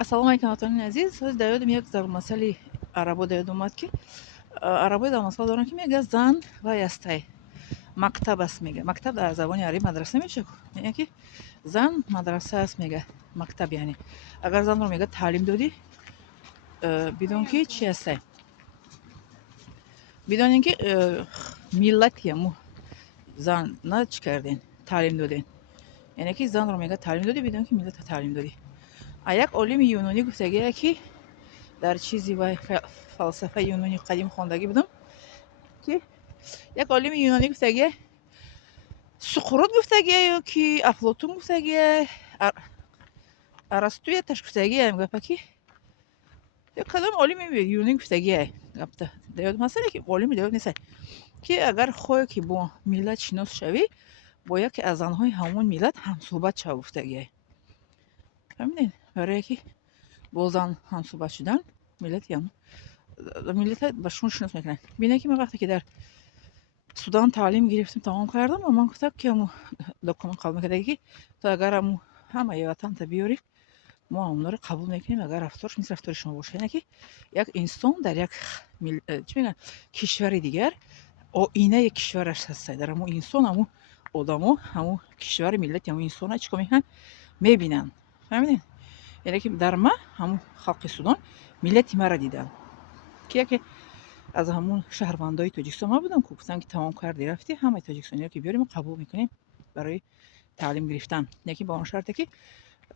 ассалому алайкум ҳаватонини азиз. ҳоз дар ёдам як масъалаи арабо дар ёдам омад ки арабои дар масъала доранд ки мега зан ва ястай мактаб аст мега. Мактаб дар забони арабӣ мадраса мешавад. яъне ки зан мадраса аст мега мактаб, яъне агар занро мега таълим додӣ бидон ки чи ҳастай, бидон ин ки миллати ҳаму зан на чӣ карден, таълим доден. яъне ки занро мега таълим додӣ бидон ки миллата таълим додӣ. як олими юнонӣ гуфтагия ки дар чизи вай фалсафаи юнони қадим хондагӣ будам ки як олими юнонӣ гуфтагия, суқурот гуфтагия ё ки афлотун гуфтагия, арасту яташ гуфтагия гапа ки як кадом олими юнонӣ гуфтагия гапта дар ёдам ҳастаде ки олими дар ёд нестай ки агар хоҳе ки бо миллат шинос шавӣ бояд ки аз занҳои ҳамон миллат ҳамсӯҳбат шав гуфтагия. фаҳмидед? барое ки бо зан ҳамсӯҳбат шудан миллати миллата ба шумо шинос мекунад. бинед ки ман вақте ки дар судан таълим гирифтам, тамом кардам, ман гуфтам ки ҳаму документ қабул мекардаги ки то агар ҳаму ҳамаи ватанта биёрӣ мо ҳамонро қабул мекунем агар рафторш мисли рафтори шумо боша. яъне ки як инсон дар як чӣ мегӯянд кишвари дигар оинаи кишвараш ҳастад. дар ҳамун инсон ҳамун одамо ҳамун кишвари миллати ҳамун инсона чӣ кор мекунанд мебинанд. фаҳмидед? яъне ки дар ма ҳамун халқи Судан миллати мара дидан ки яке аз ҳамун шаҳрвандои Тоҷикистон ма будам ки гуфтам ки тамом карди рафти, ҳамаи тоҷикистониро ки биёрем қабул мекунем барои таълим гирифтан, яке ба он шарте ки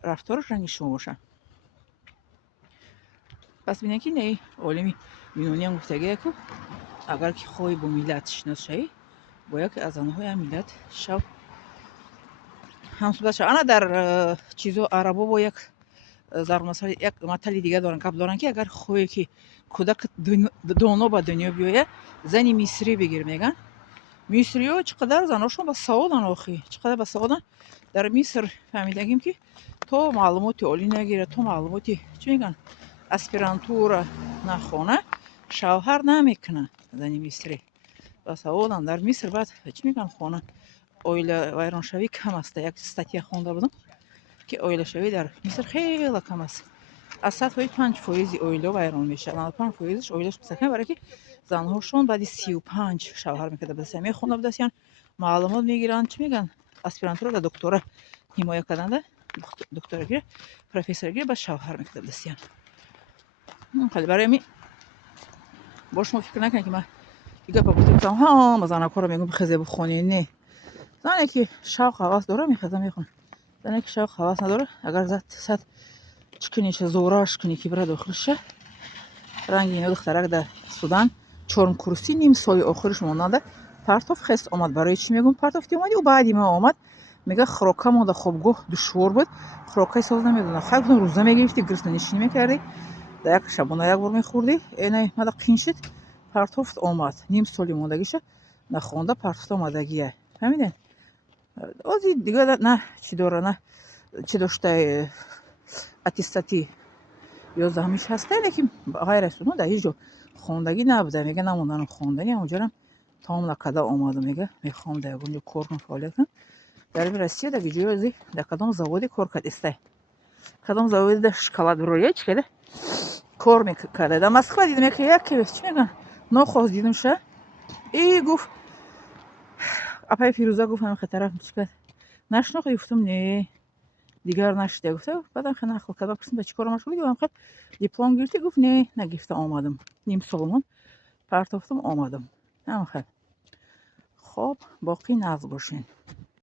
рафтораш ранги шумо боша. пас бинед ки наи олими юнониам гуфтагия ки агар ки хоҳӣ бо миллат шинос шавӣ бояд ки аз занҳои ҳам миллат шав ҳамсӯҳбат шав. ана дар чизо арабо бо як зармасал як матали дигар доранд, гап доранд ки агар хоҳе ки кӯдак доно ба дунё биёяд зани мисрӣ бигир меган. мисриё чӣ қадар заношон ба саодан, охи чӣ қадар ба саодан. дар миср фаҳмидагим ки то маълумоти олӣ нагирад, то маълумоти чӣ мегӯян аспирантура нахона, шавҳар намекунад зани мисрӣ ба саодан. дар миср баъд чӣ мегӯян хона оилавайроншавӣ кам аст. як статья хонда будам ки оилашавӣ дар миср хеле кам аст. аз 5% оила вайрон мешавад. 95%ш оилаш мустаҳкам, барое ки занҳошон баъди 35 шавҳар мекарда басиям мехона будасиян, маълумот мегиранд, чӣ мегӯянд аспирантура ва доктора ҳимоя карданда, докторагир профессорагир ба шавҳар мекарда будасиян. хеле барои ҳамин бо шумо фикр накунед ки ман гапа гуфтам ҳама занакоро мегӯям бихезе бихонед. не, зане ки шавқ ҳавас дора мехеза мехонад. зане ки шавқ ҳавас надора, агар сад чӣ кунӣ зораш кунӣ ки бира дохил ша. ранги ин духтарак дар Судан чормкурсӣ ним соли охириш монанда партов хест омад. барои чӣ мегӯям партов ти омади? ӯ баъди ман омад, мега хӯрока монда хобгоҳ душвор буд, хӯрокаи соз намедонам. хай гуфтам рӯза мегирифтӣ, гирифтанишинӣ мекардӣ, дар як шабона як бор мехӯрдӣ. эна мада қин шид, партов омад. ним соли мондагиша нахонда партов омадагия. фаҳмидед? ози дигар на чӣ дора, на чӣ дошта аттестати 11 ҳастай, лекин ғайра Судан дар ҳеҷ ҷо хондагӣ набуда. мега намонданам хондани ҳамонҷорам тамом накарда омадам. мега мехоҳам дар ягон ҷо кор кунам, фаъолият кунам. дар Россия дар ҷои дар кадом заводи кор кард истай, кадом заводи дар шоколадрӯя чӣ када кор мекарда. дар Москва дидам яке чӣ мегӯянд нохост дидам ша и гуфт апаи Фирӯза гуфтам хатараф чӣ кард нашинохӣ? гуфтам не дигар нашида. гуфта баъдам хеле нақл кард. пурсидам чӣ кор машғулӣ? гуфтам хеле диплом гирифтӣ? гуфт не нагирифтам, омадам. ним сол монд партофтам омадам. ҳама хел хоб боқӣ нағз бошед.